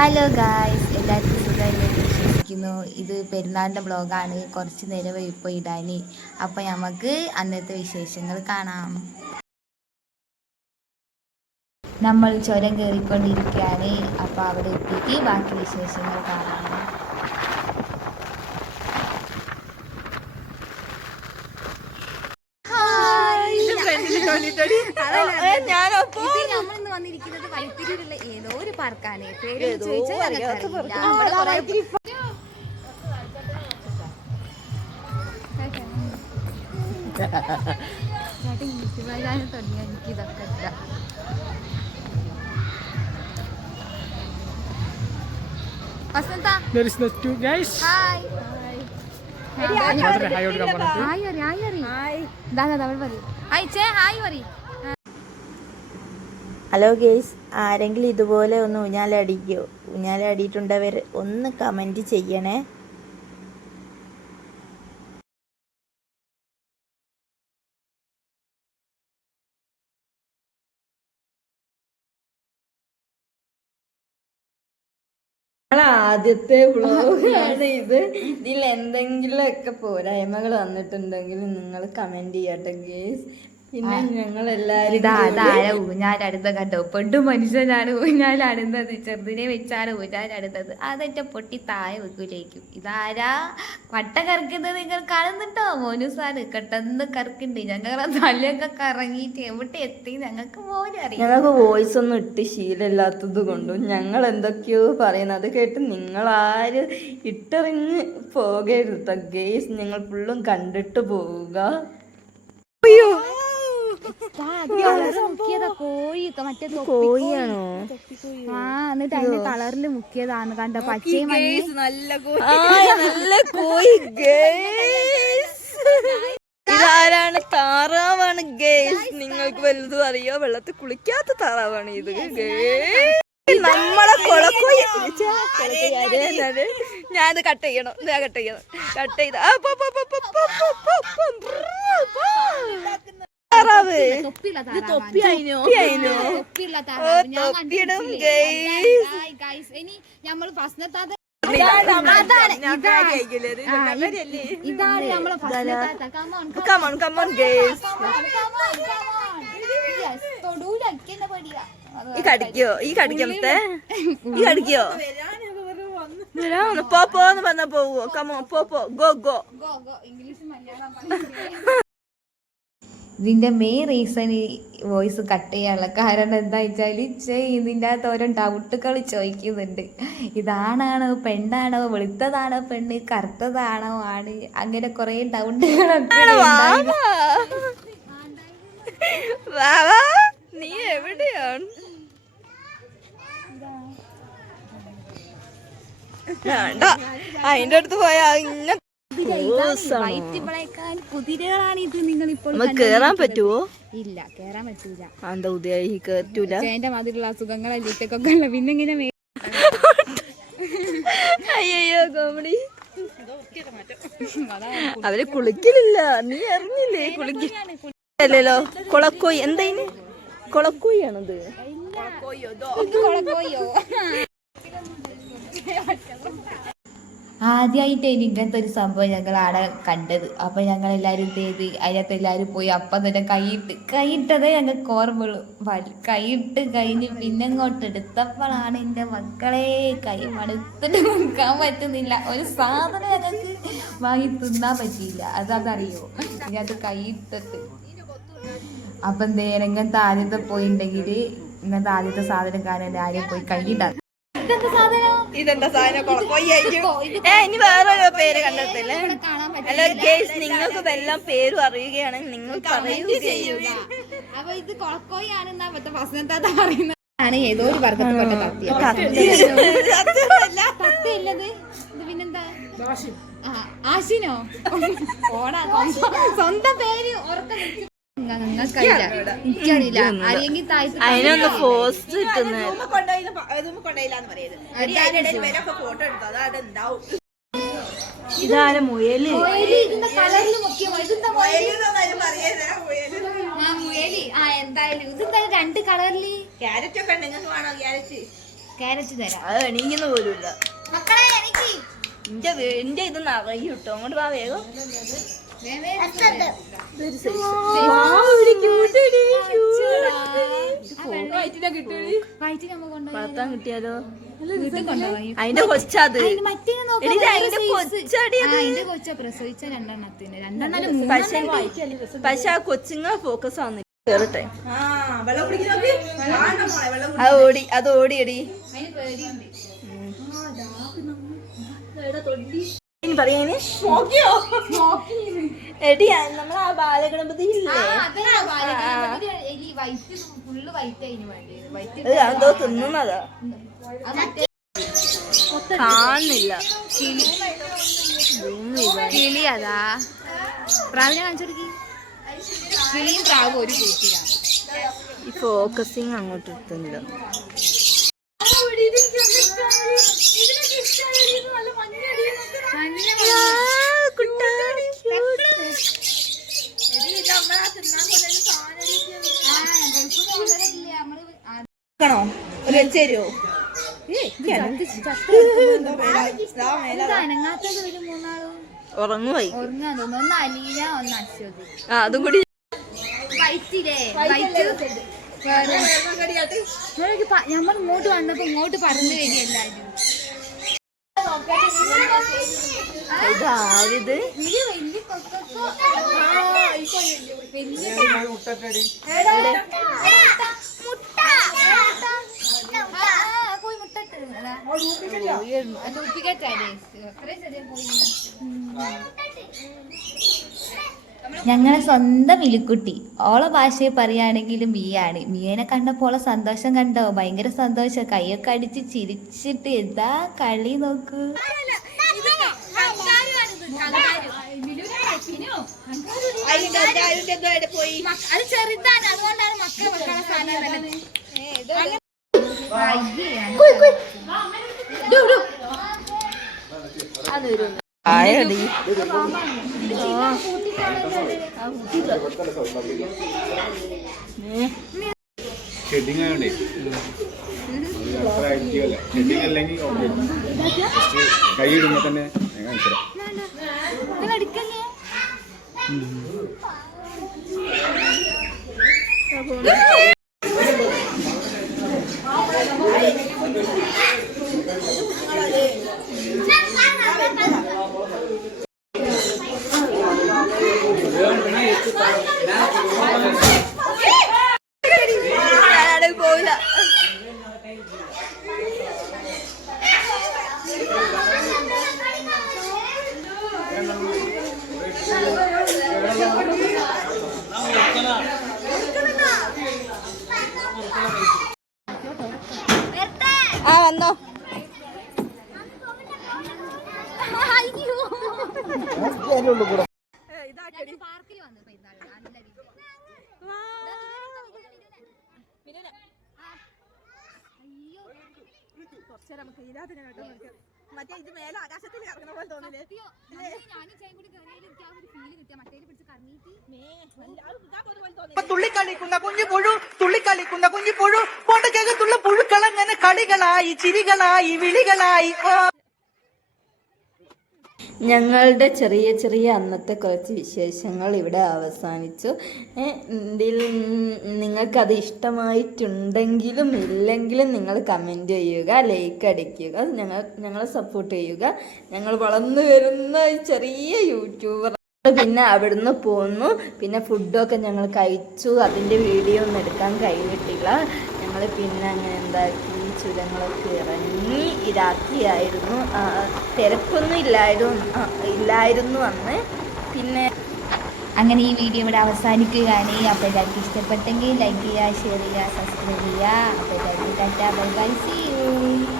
Hello guys, എല്ലാവർക്കും സുഖമായിട്ട് വിശ്വസിക്കുന്നു. ഇത് പെരുന്നാളിൻ്റെ ബ്ലോഗാണ്. കുറച്ച് നേരം ഇപ്പോൾ ഇടാൻ. അപ്പോൾ നമുക്ക് അന്നത്തെ വിശേഷങ്ങൾ കാണാം. നമ്മൾ ചുരം കയറിക്കൊണ്ടിരിക്കുകയാണ്. അപ്പോൾ അവിടെ എത്തിയിട്ട് ബാക്കി വിശേഷങ്ങൾ കാണാം. നമ്മളിന്ന് വന്നിരിക്കുന്നത് വൈത്തിരിയിലുള്ള ഏതോ ഒരു പാർക്കാണ്. പേര് ചോദിച്ചാൽ തുടങ്ങിയ എനിക്ക് ഇതൊക്കെ ഹലോ ഗേസ്, ആരെങ്കിലും ഇതുപോലെ ഒന്ന് ഊഞ്ഞാലടിക്കോ? ഊഞ്ഞാലടിയിട്ടുണ്ടവർ ഒന്ന് കമൻറ്റ് ചെയ്യണേ. ആദ്യത്തെ വ്ളോഗാണ് ഇത്. ഇതിൽ എന്തെങ്കിലുമൊക്കെ പോരായ്മകൾ വന്നിട്ടുണ്ടെങ്കിൽ നിങ്ങൾ കമൻറ്റ് ചെയ്യട്ടെ ഗേസ്. പിന്നെ ഞങ്ങൾ എല്ലാവരും ഊഞ്ഞാലടുത്ത കണ്ടോ? പെട്ടു മനുഷ്യനാണ് ഊഞ്ഞാലടുന്നത്. ചെറുതിനെ വെച്ചാണ് ഊഞ്ഞാലടുത്തത്. അതെന്റെ പൊട്ടി താഴെ വെക്കൂലേക്കും. ഇതാരാ വട്ട കറക്കുന്നത്? നിങ്ങൾ കാണുന്നുണ്ടോ? മോനുസാറ് പെട്ടെന്ന് കറക്കുന്നുണ്ട്. ഞങ്ങളെ തലയൊക്കെ കറങ്ങിയിട്ട് എവിടെ എത്തി ഞങ്ങൾക്ക് പോലും അറിയാം. ഞങ്ങൾക്ക് വോയിസ് ഒന്നും ഇട്ട് ശീലമില്ലാത്തത് കൊണ്ടും ഞങ്ങൾ എന്തൊക്കെയോ പറയുന്നത് കേട്ട് നിങ്ങളാര് ഇട്ടെറിഞ്ഞ് പോകരുത് ഗേസ്. നിങ്ങൾ ഫുള്ളും കണ്ടിട്ട് പോവുക. കോഴിയാണോ? എന്നിട്ട് അതിന്റെ കളറില് മുക്കിയതാണ് കണ്ടോ? പച്ചയും നല്ല കോഴി. ഇതാരാണ്? താറാവാണ് ഗേസ്. നിങ്ങൾക്ക് വലുതും അറിയോ? വെള്ളത്തിൽ കുളിക്കാത്ത താറാവാണ് ഇത്. നമ്മളെ കൊളക്കോയി. ഞാനത് കട്ട് ചെയ്യണം. കട്ട് ചെയ്ത ഈ കടിക്കോ? പോന്ന് പറഞ്ഞ പോവോ? കമോൺ പോ ഗോ ഗോ. ഇതിന്റെ മെയിൻ റീസൺ ഈ വോയിസ് കട്ട് ചെയ്യാനുള്ള കാരണം എന്താ വെച്ചാൽ ഇതിൻ്റെ അകത്ത് ഓരോ ഡൗട്ടുകൾ ചോദിക്കുന്നുണ്ട്. ഇതാണാണോ പെണ്ണാണോ, വെളുത്തതാണോ പെണ്ണ്, കറുത്തതാണോ ആണ്, അങ്ങനെ കുറെ ഡൗട്ടുകളൊക്കെ. നീ എവിടെയാണ്? അതിന്റെ അടുത്ത് പോയാ കുതിരകളാണ് ഇത്. നിങ്ങൾ ഇപ്പോൾ കേറാൻ പറ്റുവോ? ഇല്ല, കേറാൻ പറ്റൂല. എന്താ ഉദയായി കേറ്റൂല? എന്റെ മാതിരിയുള്ള അസുഖങ്ങളല്ലേ ഇതൊക്കെ ഉള്ള. പിന്നെ ഇങ്ങനെ അയ്യോ കോമഡി. അവര് കുളിക്കലില്ല, നീ അറിഞ്ഞില്ലേ? കുളിക്കല്ലോ. കൊളക്കോയി. എന്തായിന്? കൊളക്കോയാണത്. ആദ്യമായിട്ട് ഇങ്ങനത്തെ ഒരു സംഭവം ഞങ്ങൾ ആടെ കണ്ടത്. അപ്പം ഞങ്ങൾ എല്ലാവരും ചെയ്ത് അതിനകത്ത് എല്ലാവരും പോയി. അപ്പം തന്നെ കൈയിട്ടതേ ഞങ്ങൾക്ക് ഓർമ്മയുള്ളൂ. കൈയിട്ട് കഴിഞ്ഞ് പിന്നെ ഇങ്ങോട്ട് എടുത്തപ്പോഴാണ് എൻ്റെ മക്കളെ കൈ മടുത്തിട്ട് നിൽക്കാൻ പറ്റുന്നില്ല. ഒരു സാധനം ഞങ്ങൾക്ക് വാങ്ങി തിന്നാൻ പറ്റിയില്ല. അതറിയോ? ഇതിനകത്ത് കൈയിട്ടിട്ട്. അപ്പം എന്തേലും ഇങ്ങനത്തെ ആദ്യത്തെ പോയിട്ടുണ്ടെങ്കിൽ ഇങ്ങനത്തെ ആദ്യത്തെ സാധനം കാണാൻ ആരെയും പോയി കൈയിടാം. ഇതെന്താ സാധനം? ഇനി വേറൊരു പേര് കണ്ടെത്തില്ലേ? അല്ല ഗേസ്, നിങ്ങൾക്ക് വല്ലതും പേരും അറിയുകയാണെങ്കിൽ നിങ്ങൾ പറയുകയാണ്. അപ്പൊ ഇത് കൊളക്കോയാണെന്നാ പറയുന്നത്. ഏതോ ഒരു വർഗത്തിൽപ്പെട്ട തത്തിയല്ലത്. ഇത് പിന്നെന്താ? ആശിനോ? ഓടാ, സ്വന്തം പേര് ഉറക്കം. എനിക്കറിയില്ല. അതിനൊന്ന് പോസ്റ്റ് ഇതാണ് മുയല്. എന്തായാലും ഇത് രണ്ട് കളറില് ക്യാരറ്റ് ഒക്കെ ഉണ്ടെങ്കിൽ വേണോ? ക്യാരറ്റ് ക്യാരറ്റ് തരാം. അത് എണീക്കുന്ന പോലുമില്ല. മക്കളെ എനിക്ക് എന്റെ ഇത് നിറയും കേട്ടോ. അങ്ങോട്ട് വാ വേഗം. വളർത്താൻ കിട്ടിയാലോ? അതിന്റെ കൊച്ചത് പക്ഷെ ആ കൊച്ചുങ്ങൾ ഫോക്കസ് ആവുന്നില്ല. കേറട്ടെ. അത് ഓടിയടി പറയാന് എടി നമ്മളെ ആ ബാലഗണപതി ഇല്ലേ, എന്തോ തിന്നുന്നതാ കാണുന്നില്ല. കിളി അതാ പ്രാവിനെ കാണിച്ചെടുക്കി. കിളിയും പ്രാവും ഒരു കൂട്ടിയാണ്. ഈ ഫോക്കസിങ് അങ്ങോട്ട് എത്തുന്നില്ല. ഒരു വെച്ചേരോ? അനങ്ങാത്തത് ഒരു മൂന്നാളും ഉറങ്ങുപോയി. ഉറങ്ങാൻ തോന്നുന്നു. ഒന്ന് അലീന, ഒന്ന് അശ്വതി. അതും കൂടി വൈറ്റില്ലേ നമ്മൾ ഇങ്ങോട്ട് വന്നപ്പോ ഇങ്ങോട്ട് പറഞ്ഞു വരിക എല്ലാരും. ഇതാരിത്? ഞങ്ങളെ സ്വന്തം മിലിക്കുട്ടി. ഓളെ ഭാഷയെ പറയുകയാണെങ്കിലും മിയാണ്. മിയനെ കണ്ടപ്പോൾ ഓളെ സന്തോഷം കണ്ടോ? ഭയങ്കര സന്തോഷം. കൈയൊക്കെ അടിച്ച് ചിരിച്ചിട്ട് എന്താ കളി നോക്കൂ. അത് ചെറുതാണ്, അതുകൊണ്ടാണ് മക്കളെ സാധനം. ആയടി ഷെഡിങ് ആയോണ്ടേ അത്ര ആക്റ്റീവ് അല്ല. ഷെഡിങ് അല്ലെങ്കിൽ കൈ ഇടുമ്പോ തന്നെ ഞാൻ കാണിച്ചുതരാം. പോയില്ല. വന്നോ. പാർക്കിൽ വന്നു മറ്റേ ഇത് മേലെ ആകാശത്തിൽ ഇറങ്ങുന്ന പോലെ തോന്നില്ലേ? തുള്ളിക്കളിക്കുന്ന കുഞ്ഞുപുഴു, തുള്ളിക്കളിക്കുന്ന കുഞ്ഞുപുഴു, പൊട്ടക്കകത്തുള്ള പുഴുക്കളങ്ങനെ കളികളായി, ചിരികളായി, വിളികളായി. ഞങ്ങളുടെ ചെറിയ ചെറിയ അന്നത്തെ കുറച്ച് വിശേഷങ്ങൾ ഇവിടെ അവസാനിച്ചു. ഇതിൽ നിങ്ങൾക്കത് ഇഷ്ടമായിട്ടുണ്ടെങ്കിലും ഇല്ലെങ്കിലും നിങ്ങൾ കമൻറ്റ് ചെയ്യുക, ലൈക്ക് അടിക്കുക, ഞങ്ങളെ സപ്പോർട്ട് ചെയ്യുക. ഞങ്ങൾ വളർന്നു വരുന്ന ചെറിയ യൂട്യൂബർ. പിന്നെ അവിടുന്ന് പോന്നു. പിന്നെ ഫുഡൊക്കെ ഞങ്ങൾ കഴിച്ചു. അതിൻ്റെ വീഡിയോ ഒന്നും എടുക്കാൻ കഴിഞ്ഞിട്ടില്ല. ഞങ്ങൾ പിന്നെ അങ്ങനെ എന്താക്കി, ചുരങ്ങളൊക്കെ ഇറങ്ങി. രാത്രിയായിരുന്നു. തിരക്കൊന്നും ഇല്ലായിരുന്നു അന്ന്. പിന്നെ അങ്ങനെ ഈ വീഡിയോ ഇവിടെ അവസാനിക്കുകയാണ്. അപ്പോൾ എല്ലാവർക്കും ഇഷ്ടപ്പെട്ടെങ്കിൽ ലൈക്ക് ചെയ്യുക, ഷെയർ ചെയ്യുക, സബ്സ്ക്രൈബ് ചെയ്യുക. അപ്പോൾ എല്ലാവർക്കും tata, bye bye, see U.